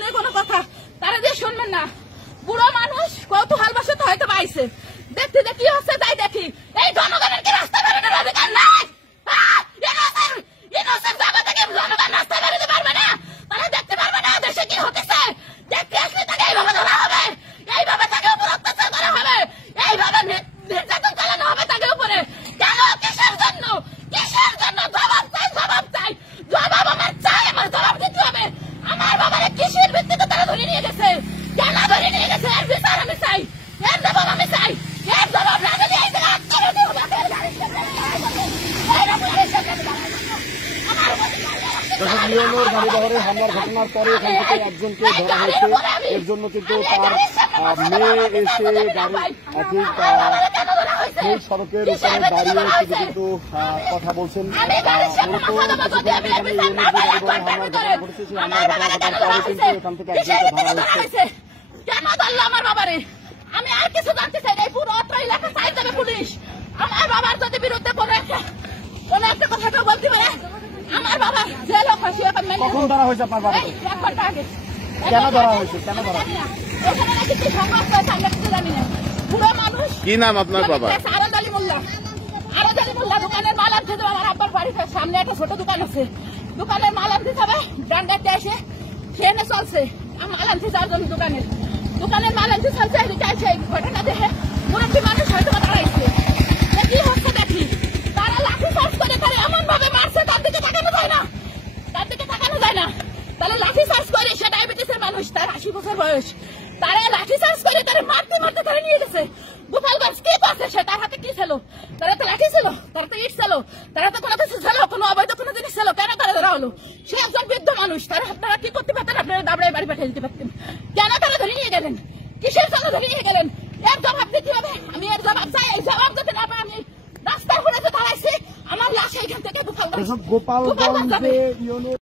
শুনে কোনো কথা তারা দিয়ে শুনবেন না। বুড়ো মানুষ কৌতূহল বশত হয়তো পাইছে, দেখতে কি হচ্ছে তাই দেখি। এই জনগণের কি রাস্তা বেরোনোর অধিকার নাই? জনগণ রাস্তা বেরোতে পারবে না, তারা দেখতে পারবে না দেশে কি হতেছে। দেখতে আসলে তাকে এইভাবে ধরা হবে, এইভাবে তাকে উপর অত্যাচার করা হবে, এইভাবে নির্যাতন চালানো হবে তাকে উপরে। কেন? কিসের জন্য? কিসের জন্য? জবাব চাই, জবাব চাই, জবাব আমার চাই, আমার জবাব দিতে হবে। আমার বাবার কিসের ভিত্তিতে তারা ধরে নিয়ে গেছে, কেন ধরে নিয়ে গেছে, এর বিচার আমি চাই, এর জবাব আমি চাই, এর জবাব না দিলে এই জায়গা আটকে হবে। লিওনের গাড়িবহরে হামলার ঘটনার পরে এখান থেকে একজনকে ধরা হয়েছে। এর জন্য কিন্তু তার মেয়ে এসে গাড়ি ঠিক সেই সড়কের উপরে দাঁড়িয়ে শুধু কিন্তু কথা বলছেন। হামলার ঘটনা ঘটেছে, সেই হামলার ঘটনা ঘটার পরে কিন্তু এখান থেকে একজনকে ধরা হয়েছে। কেন ধরলো আমার বাবারে? আমি আর কিছু জানতে চাই না। পুরো অত্র এলাকা চাই দেবে পুলিশ। আমার বাবার যদি বিরুদ্ধে কোনো একটা কথা কেউ বলতে পারে, আমার বাবা জেল ফাঁসি। কখন ধরা হয়েছে আপনার বাবা? 1 ঘন্টা আগে। কেন ধরা হয়েছে? কেন ধরা হয়েছে? ওখানে নাকি কি সংবাদ পেয়েছে আমরা কিছু জানি না। পুরো মানুষ। কি নাম আপনার বাবা? আরজ আলী মোল্লা। আরজ আলী মোল্লা দোকানের মাল আনতে যাবে। আমার আব্বার বাড়ির সামনে একটা ছোট দোকান আছে, দোকানের মাল আনতে যাবে, ডান্ডাতে এসে ট্রেনে চলছে মাল আনতে যাওয়ার জন্য। দোকানের মাল আনতে চলছে, এই ঘটনা দেখে মুরব্বী মানুষ হয়তো দাঁড়াইছে। কি হচ্ছে দেখি, তারা লাঠি চার্জ করে তারা এমন ভাবে মারছে তার দিকে তাকানো যায় না, তার দিকে তাকানো যায় না। তারা লাঠি চার্জ করে, সে ডায়াবেটিসের মানুষ, তার 80 বছর বয়স। তারা লাঠি চার্জ করে তারা মারতে মারতে তারা নিয়ে গেছে গোপালগঞ্জ। কি করছে সে? তার হাতে কি ছিল? তারা তো লাঠি ছিল, তারা তো ইট ছিল, তারা তো কোনো কিছু ছিল, কোনো অবৈধ কোনো জিনিস ছিল। কেন তারা ধরা হলো? সে একজন বৃদ্ধ মানুষ, তারা কি করতে পারতেন? আপনারা দাবড়ায় বাড়ি পাঠিয়ে দিতে পারতেন। কেন তারা ধরে নিয়ে গেলেন? কিসের জন্য ধরে নিয়ে গেলেন? এর জবাব দিতে হবে। আমি এর জবাব চাই। এই জবাব যদি না পাই, আমি রাস্তার উপরে যে দাঁড়াইছি, আমার লাশ এইখান থেকে গোপালগঞ্জ গোপালগঞ্জে